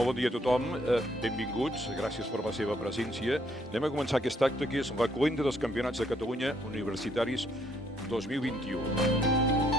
Molt bon dia a tothom, benvinguts, gràcies per la seva presència. Anem a començar aquest acte que és la cloenda dels Campionats de Catalunya Universitaris 2021.